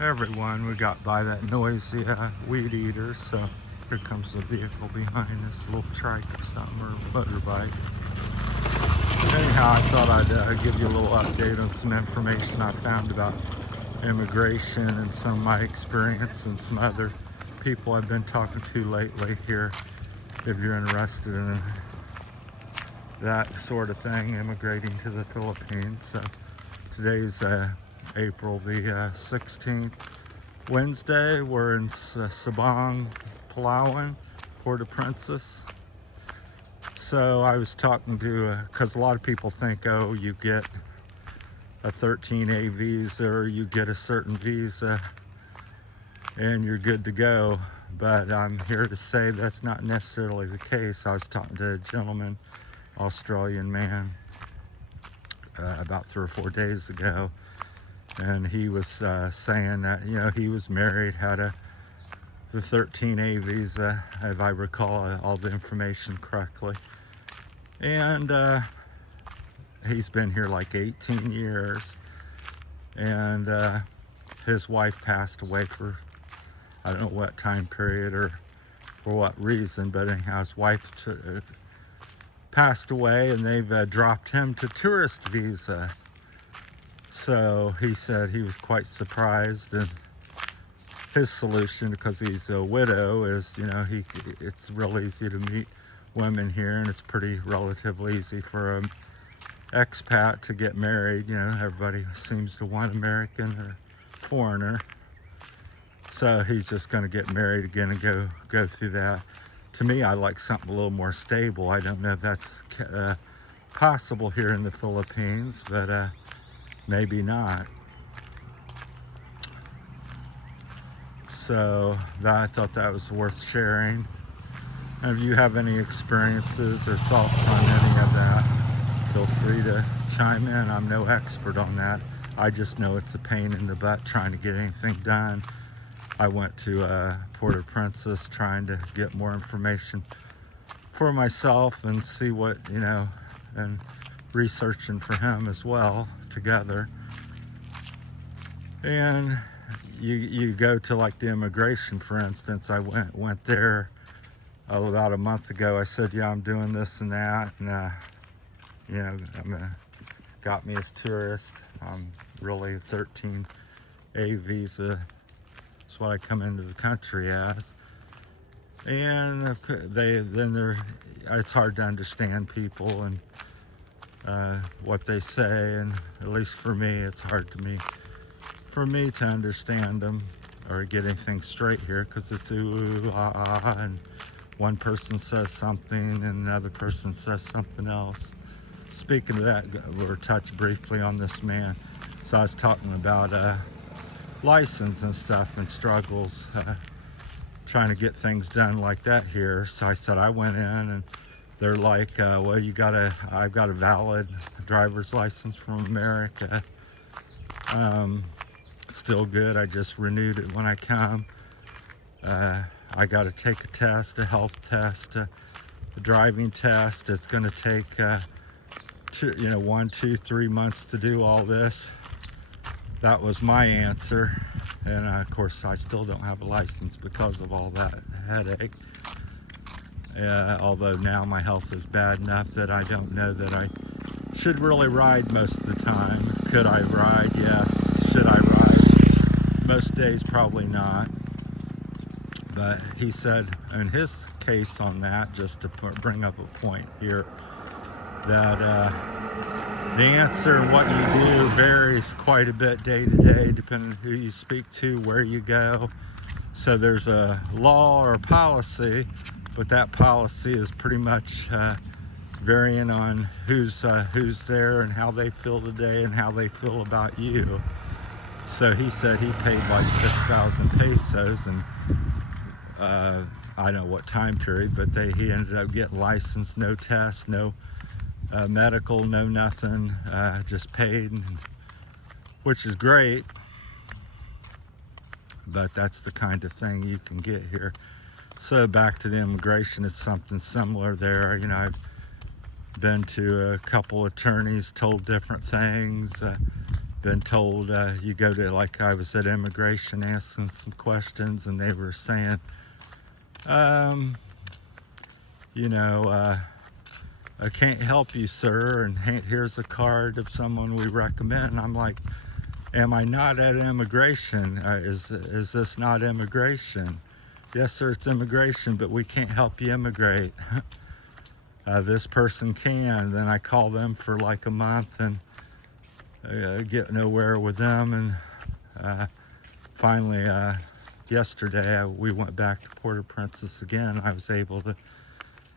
Everyone, we got by that noisy weed eater, so here comes the vehicle behind us, a little trike or something, or motorbike. Anyhow, I thought I'd give you a little update on some information I found about immigration and some of my experience and some other people I've been talking to lately here, if you're interested in that sort of thing, immigrating to the Philippines. So today's April the 16th. Wednesday, we're in Sabang, Palawan, Port-au-Prince. So I was talking to, because a lot of people think, oh, you get a 13A visa or you get a certain visa and you're good to go. But I'm here to say that's not necessarily the case. I was talking to a gentleman, Australian man, about 3 or 4 days ago. And he was saying that, he was married, had the 13A visa, if I recall all the information correctly. And he's been here like 18 years. And his wife passed away for, I don't know what time period or for what reason, but anyhow, his wife passed away and they've dropped him to tourist visa. So he said he was quite surprised, and his solution, because he's a widow, is it's real easy to meet women here, and it's pretty relatively easy for an expat to get married. Everybody seems to want American or foreigner, so he's just going to get married again and go through that. To me, I like something a little more stable. I don't know if that's possible here in the Philippines, but maybe not. So I thought that was worth sharing. And if you have any experiences or thoughts on any of that, feel free to chime in. I'm no expert on that. I just know it's a pain in the butt trying to get anything done. I went to Port-au-Prince trying to get more information for myself and see what, and researching for him as well together. And you go to like the immigration, for instance. I went there about a month ago. I said, yeah, I'm doing this and that, and got me as tourist. I'm really 13A visa. That's what I come into the country as. And it's hard to understand people and what they say, and at least for me, it's hard for me to understand them or get anything straight here, because it's ooh, ah, ah, and one person says something and another person says something else. Speaking of that, we'll touch briefly on this man. So I was talking about license and stuff and struggles trying to get things done like that here. So I said I went in, and they're like, well, I've got a valid driver's license from America. Still good. I just renewed it when I come. I got to take a test, a health test, a driving test. It's going to take 1, 2, 3 months to do all this. That was my answer. And of course, I still don't have a license because of all that headache. Although now my health is bad enough that I don't know that I should really ride most of the time. Could I ride? Yes. Should I ride? Most days, probably not. But he said, in his case on that, just to bring up a point here, that the answer and what you do varies quite a bit day to day, depending on who you speak to, where you go. So there's a law or policy, but that policy is pretty much varying on who's there and how they feel today and how they feel about you. So he said he paid like 6,000 pesos, and I don't know what time period, but he ended up getting licensed, no tests, no medical, no nothing, just paid, which is great. But that's the kind of thing you can get here. So back to the immigration, it's something similar there. I've been to a couple attorneys, told different things. been told you go to, like I was at immigration asking some questions, and they were saying, you know, I can't help you, sir, and here's a card of someone we recommend. And I'm like, am I not at immigration? Is this not immigration? Yes, sir, it's immigration, but we can't help you immigrate. This person can. Then I call them for like a month and get nowhere with them. And finally, yesterday, we went back to Port-au-Prince again. I was able to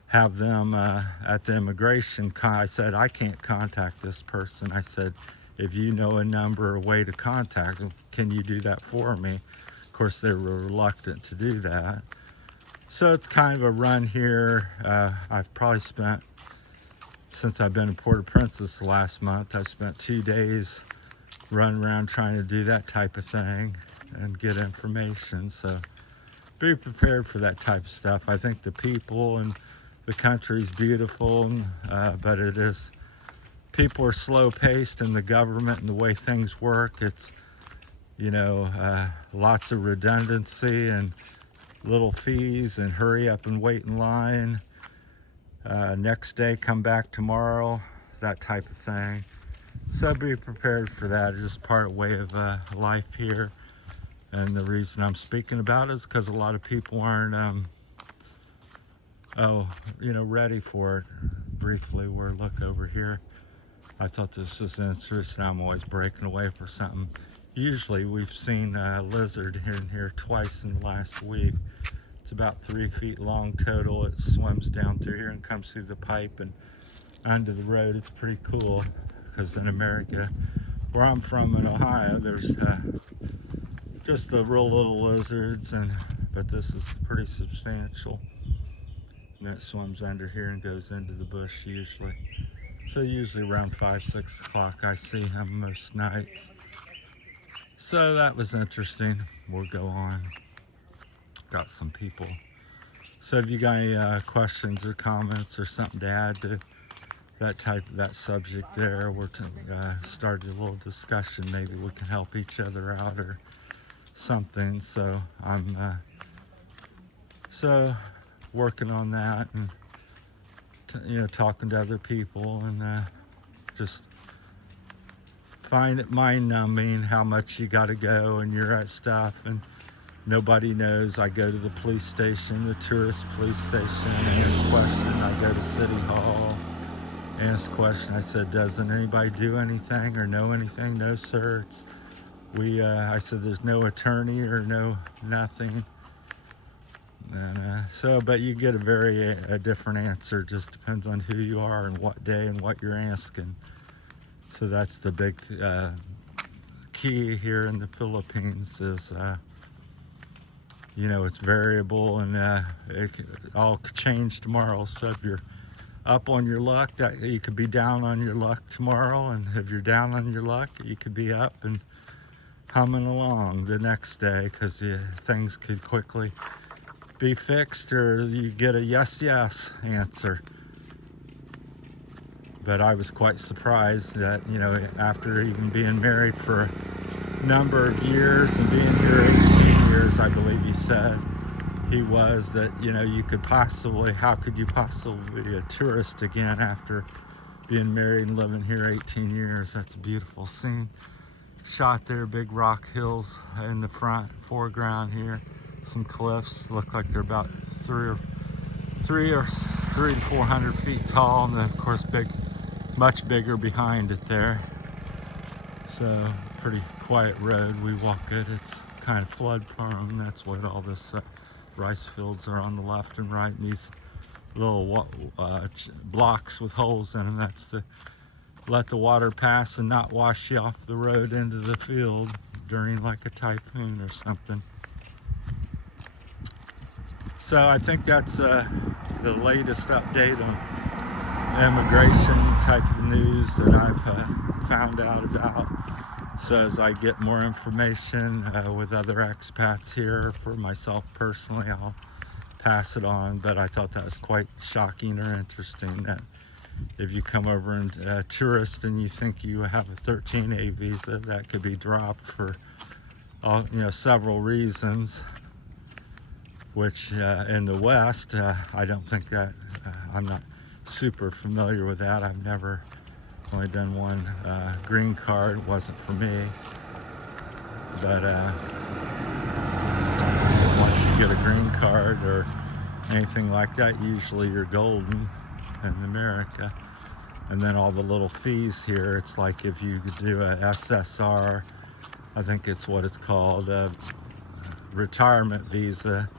have them at the immigration. I said, I can't contact this person. I said, if you know a number or way to contact them, can you do that for me? Of course, they were reluctant to do that. So it's kind of a run here. I've probably spent, since I've been in Port-au-Prince this last month, I've spent 2 days running around trying to do that type of thing and get information. So be prepared for that type of stuff. I think the people and the country's beautiful, but it is, people are slow paced in the government and the way things work. It's, you know, lots of redundancy and little fees and hurry up and wait in line. Next day, come back tomorrow, that type of thing. So be prepared for that. It's just part way of life here. And the reason I'm speaking about it is because a lot of people aren't, ready for it. Briefly, look over here. I thought this was interesting. I'm always breaking away for something. Usually we've seen a lizard here and here twice in the last week. It's about 3 feet long total. It swims down through here and comes through the pipe and onto the road. It's pretty cool, because in America, where I'm from in Ohio, there's just the real little lizards, but this is pretty substantial. And then it swims under here and goes into the bush usually. So usually around 5, 6 o'clock I see him most nights. So that was interesting. We'll go on. Got some people. So if you got any questions or comments or something to add to that subject there, we're started a little discussion. Maybe we can help each other out or something. So I'm working on that, and talking to other people, and just find it mind-numbing how much you got to go and you're at stuff and nobody knows. I go to the police station, the tourist police station, ask question. I go to City Hall, ask question. I said, doesn't anybody do anything or know anything? No, sir. I said, there's no attorney or nothing. And but you get a different answer. Just depends on who you are and what day and what you're asking. So that's the big key here in the Philippines is, it's variable, and it all could change tomorrow. So if you're up on your luck, that you could be down on your luck tomorrow, and if you're down on your luck, you could be up and humming along the next day, because things could quickly be fixed, or you get a yes answer. But I was quite surprised that, after even being married for a number of years and being here 18 years, I believe he said he was, that, how could you possibly be a tourist again after being married and living here 18 years? That's a beautiful scene. Shot there, big rock hills in the foreground here. Some cliffs look like they're about 300 to 400 feet tall, and then of course much bigger behind it there. So pretty quiet road. We walk it. It's kind of flood prone. That's what all this rice fields are on the left and right, and these little blocks with holes in them. That's to let the water pass and not wash you off the road into the field during like a typhoon or something. So I think that's the latest update on immigration type of news that I've found out about. So as I get more information with other expats here, for myself personally, I'll pass it on. But I thought that was quite shocking or interesting that if you come over and tourist and you think you have a 13A visa, that could be dropped for all, several reasons, which in the West, I don't think that, I'm not super familiar with that. I've never only done one green card. It wasn't for me. But once you get a green card or anything like that, usually you're golden in America. And then all the little fees here, it's like if you do a SSR, I think it's what it's called, a retirement visa.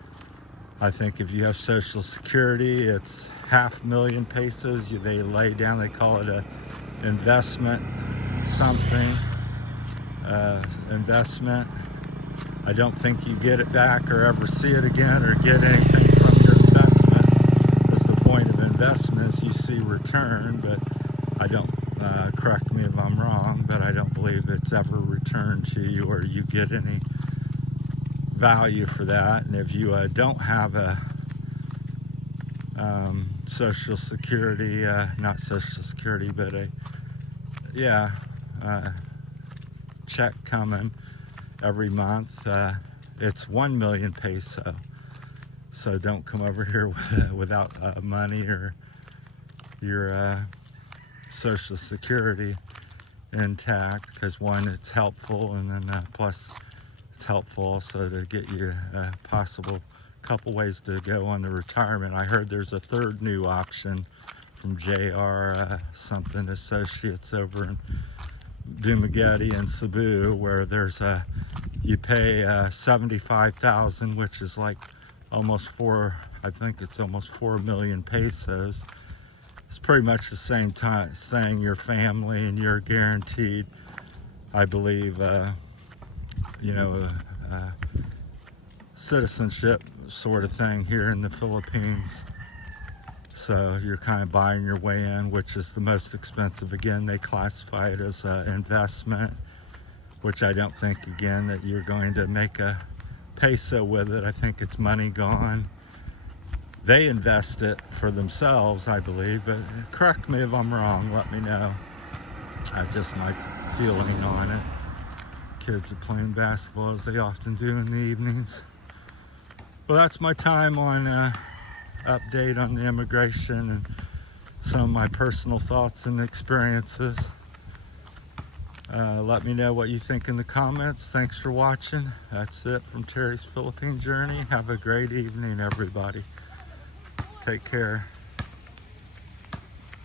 I think if you have Social Security, it's 500,000 pesos. They lay down, they call it a investment something, investment. I don't think you get it back or ever see it again or get anything from your investment. That's the point of investment, is you see return, but I don't, correct me if I'm wrong, but I don't believe it's ever returned to you or you get any value for that. And if you don't have a Social Security, not Social Security, but a check coming every month, it's 1 million peso. So don't come over here without money or your Social Security intact, because one, it's helpful, and then plus it's helpful also to get you a possible couple ways to go on the retirement. I heard there's a third new option from JR something associates over in Dumaguete and Cebu, where there's you pay 75,000, which is like almost I think it's almost 4 million pesos. It's pretty much the same thing. Your family and you're guaranteed, I believe, citizenship sort of thing here in the Philippines. So you're kind of buying your way in, which is the most expensive. Again, they classify it as an investment, which I don't think, again, that you're going to make a peso with it. I think it's money gone. They invest it for themselves, I believe, but correct me if I'm wrong, let me know. That's just my feeling on it. Kids are playing basketball, as they often do in the evenings. Well, that's my time on update on the immigration and some of my personal thoughts and experiences. Let me know what you think in the comments. Thanks for watching. That's it from Terry's Philippine Journey. Have a great evening, everybody. Take care.